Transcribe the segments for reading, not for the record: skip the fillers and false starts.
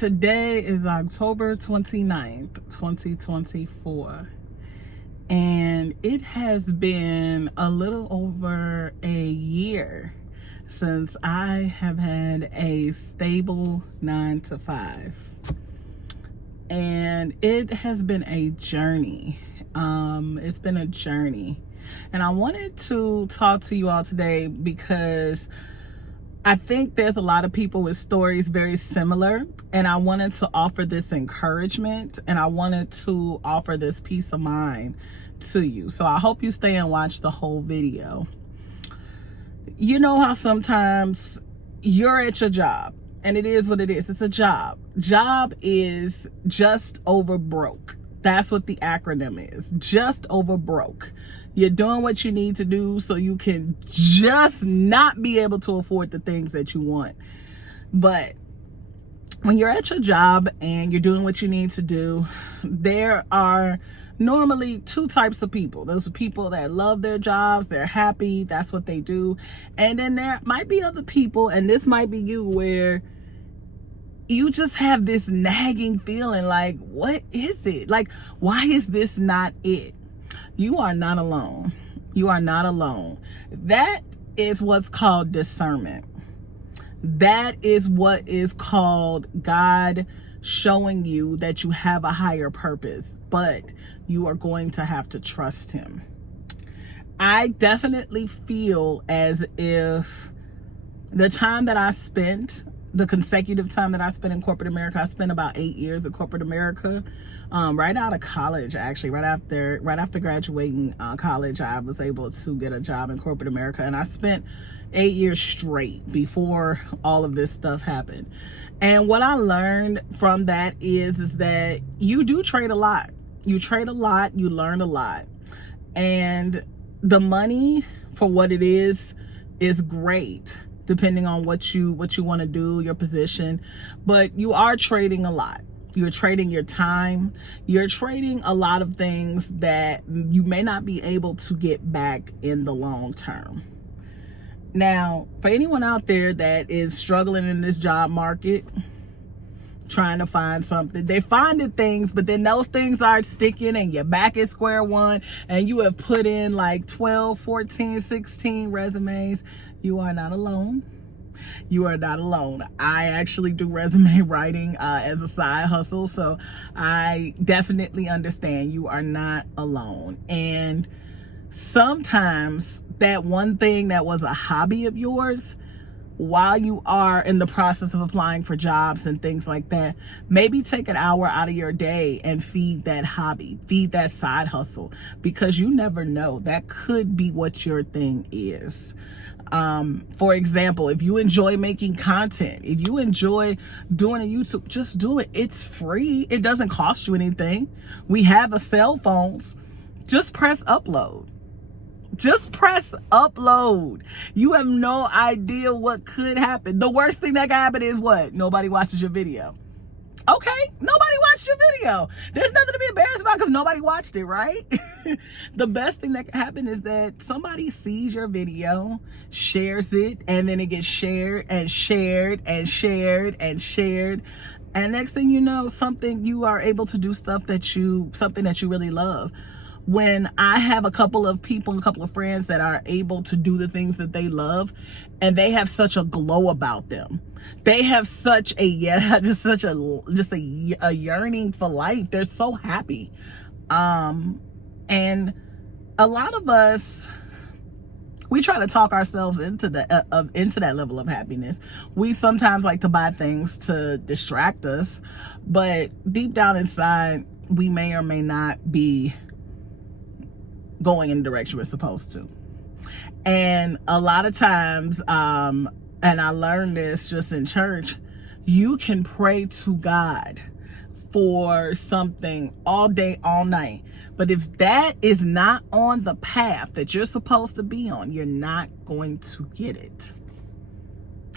Today is October 29th, 2024, and it has been a little over a year since I have had a stable 9 to 5, and it has been a journey. It's been a journey, and I wanted to talk to you all today because I think there's a lot of people with stories very similar, and I wanted to offer this encouragement, and I wanted to offer this peace of mind to you. So I hope you stay and watch the whole video. You know how sometimes you're at your job, and it is what it is. It's a job. Job is just over broke. That's what the acronym is. Just over broke. You're doing what you need to do so you can just not be able to afford the things that you want. But when you're at your job and you're doing what you need to do, there are normally two types of people. Those are people that love their jobs, they're happy, that's what they do. And then there might be other people, and this might be you, where you just have this nagging feeling like, what is it? Like, why is this not it? You are not alone. You are not alone. That is what's called discernment. That is what is called God showing you that you have a higher purpose, but you are going to have to trust Him. I definitely feel as if the time that I spent, the consecutive time that I spent in corporate America, I spent about 8 years in corporate America, right out of college, actually, right after graduating college, I was able to get a job in corporate America, and I spent 8 years straight before all of this stuff happened. And what I learned from that is that you do trade a lot. You trade a lot, you learn a lot, and the money for what it is great, depending on what you want to do, your position, but you are trading a lot. You're trading your time. You're trading a lot of things that you may not be able to get back in the long term. Now, for anyone out there that is struggling in this job market, trying to find something, they finding things, but then those things aren't sticking and you're back at square one and you have put in like 12, 14, 16 resumes. You are not alone. You are not alone. I actually do resume writing as a side hustle, so I definitely understand you are not alone. And sometimes that one thing that was a hobby of yours, while you are in the process of applying for jobs and things like that, maybe take an hour out of your day and feed that hobby, feed that side hustle, because you never know. That could be what your thing is. For example, if you enjoy making content, if you enjoy doing a YouTube, just do it. It's free. It doesn't cost you anything. We have a cell phones. Just press upload. Just press upload. You have no idea what could happen. The worst thing that can happen is what? Nobody watches your video. Okay, nobody watched your video. There's nothing to be embarrassed about because nobody watched it, right? The best thing that can happen is that somebody sees your video, shares it, and then it gets shared and shared and shared and shared. And next thing you know, you are able to do something that you really love. When I have a couple of people and a couple of friends that are able to do the things that they love, and they have such a glow about them. They have such a yearning for life. They're so happy. And a lot of us, we try to talk ourselves into that level of happiness. We sometimes like to buy things to distract us, but deep down inside, we may or may not be going in the direction we're supposed to. And a lot of times, and I learned this just in church, you can pray to God for something all day, all night. But if that is not on the path that you're supposed to be on, you're not going to get it.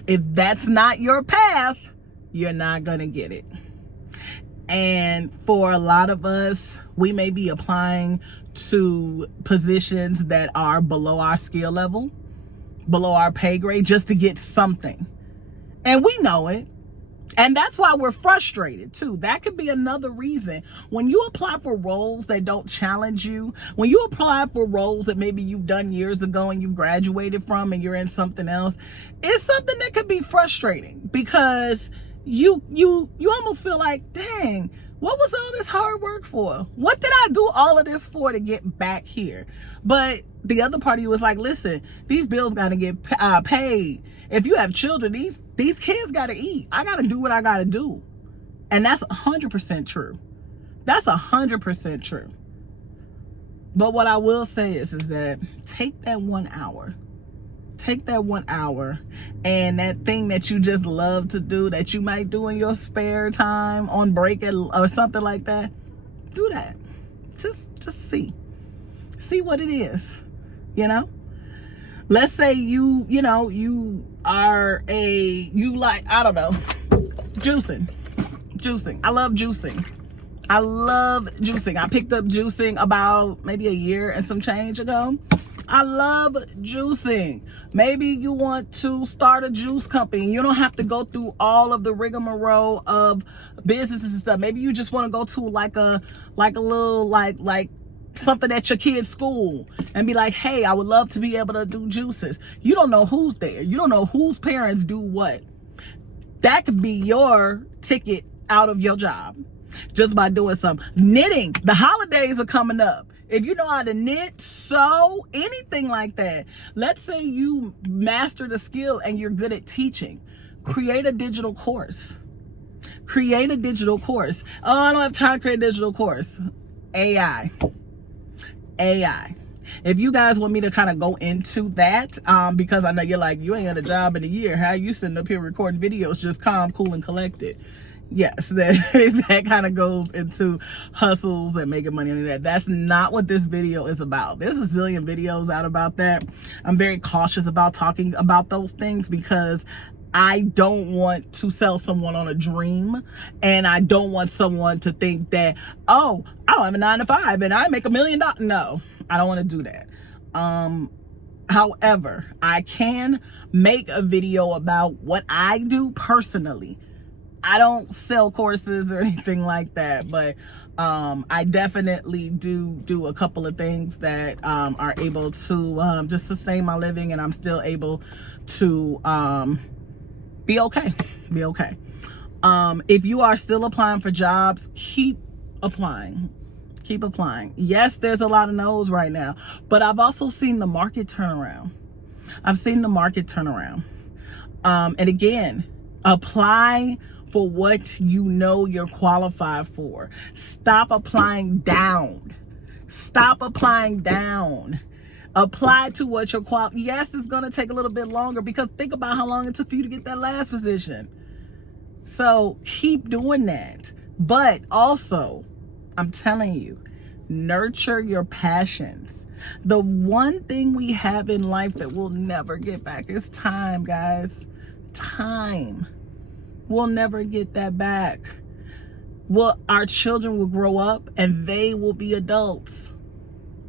If that's not your path, you're not going to get it. And for a lot of us, we may be applying to positions that are below our skill level, below our pay grade, just to get something. And we know it. And that's why we're frustrated too. That could be another reason. When you apply for roles that don't challenge you, when you apply for roles that maybe you've done years ago and you've graduated from and you're in something else, it's something that could be frustrating because you almost feel like, dang, what was all this hard work for? What did I do all of this for to get back here? But the other part of you was like, listen, these bills got to get paid. If you have children, these kids got to eat. I got to do what I got to do. And that's 100% true. That's 100% true. But what I will say is that take that 1 hour. Take that 1 hour and that thing that you just love to do, that you might do in your spare time on break or something like that. Do that. Just see what it is, you know? Let's say you like, I don't know, juicing. I love juicing. I picked up juicing about maybe a year and some change ago. I love juicing. Maybe you want to start a juice company. You don't have to go through all of the rigmarole of businesses and stuff. Maybe you just want to go to like a little like something at your kid's school and be like, hey, I would love to be able to do juices. You don't know who's there. You don't know whose parents do what. That could be your ticket out of your job just by doing some knitting. The holidays are coming up. If you know how to knit, sew, anything like that. Let's say you mastered a skill and you're good at teaching. Create a digital course. Oh, I don't have time to create a digital course. AI. If you guys want me to kind of go into that, because I know you're like, you ain't had a job in a year. How you sitting up here recording videos just calm, cool, and collected? Yes, that kind of goes into hustles and making money and that. That's not what this video is about. There's a zillion videos out about that. I'm very cautious about talking about those things because I don't want to sell someone on a dream, and I don't want someone to think that, oh, I don't have a 9 to 5 and I make $1 million. No, I don't want to do that. However, I can make a video about what I do personally. I don't sell courses or anything like that, but I definitely do a couple of things that are able to just sustain my living, and I'm still able to be okay. If you are still applying for jobs, keep applying. Yes, there's a lot of no's right now, but I've also seen the market turn around. And again, apply for what you know you're qualified for. Stop applying down. Apply to what you're qualified. Yes, it's going to take a little bit longer because think about how long it took for you to get that last position. So keep doing that. But also, I'm telling you, nurture your passions. The one thing we have in life that we'll never get back is time, guys. Time. We'll never get that back. Well, our children will grow up and they will be adults.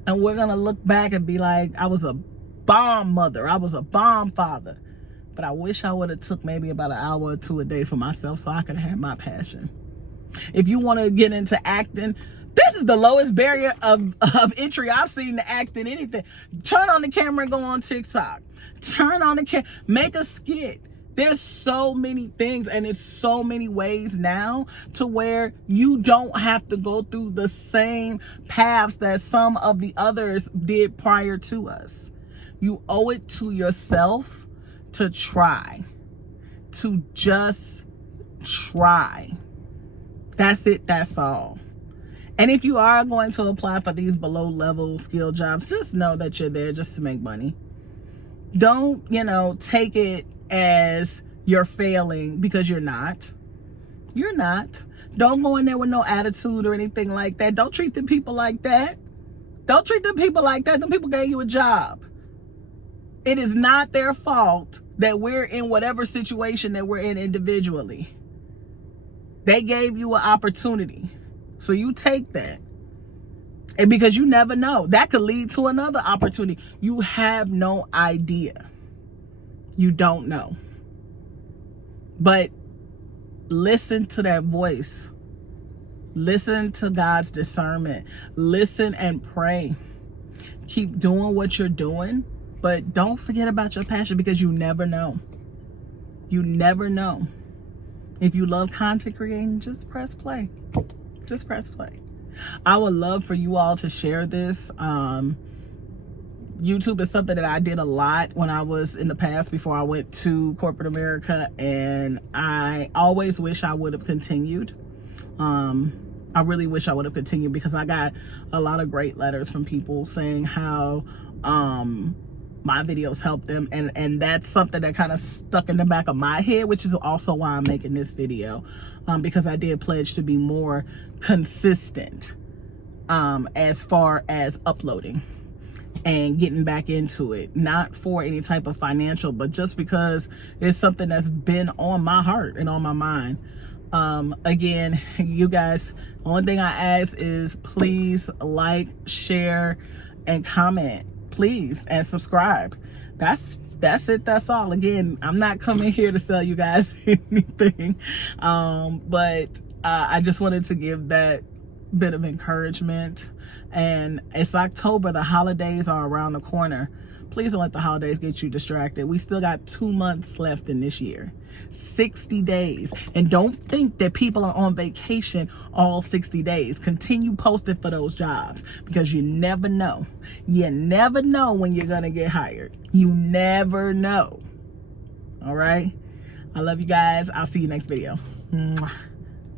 And we're going to look back and be like, I was a bomb mother. I was a bomb father. But I wish I would have took maybe about an hour or two a day for myself so I could have my passion. If you want to get into acting, this is the lowest barrier of entry I've seen to act in anything. Turn on the camera and go on TikTok. Make a skit. There's so many things, and there's so many ways now to where you don't have to go through the same paths that some of the others did prior to us. You owe it to yourself to try, to just try. That's it. That's all. And if you are going to apply for these below level skill jobs, just know that you're there just to make money. Don't, take it as you're failing, because you're not. Don't go in there with no attitude or anything like that. Don't treat the people like that. Them people gave you a job. It is not their fault that we're in whatever situation that we're in individually. They gave you an opportunity. So you take that. And because you never know, that could lead to another opportunity. You have no idea. You don't know. But listen to that voice. Listen to God's discernment. Listen and pray. Keep doing what you're doing, but don't forget about your passion, because you never know. You never know. If you love content creating, just press play. Just press play. I would love for you all to share this. YouTube is something that I did a lot when I was in the past before I went to corporate America, and I always wish I would have continued. I really wish I would have continued, because I got a lot of great letters from people saying how my videos helped them, and that's something that kind of stuck in the back of my head, which is also why I'm making this video, because I did pledge to be more consistent as far as uploading and getting back into it, not for any type of financial, but just because it's something that's been on my heart and on my mind. Again, you guys, only thing I ask is please like, share, and comment, please, and subscribe. That's it. That's all. Again, I'm not coming here to sell you guys anything, but I just wanted to give that bit of encouragement. And it's October. The holidays are around the corner. Please don't let the holidays get you distracted. We still got 2 months left in this year, 60 days. And don't think that people are on vacation all 60 days. Continue posting for those jobs, because you never know. You never know when you're going to get hired. You never know. All right. I love you guys. I'll see you next video.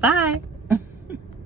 Bye.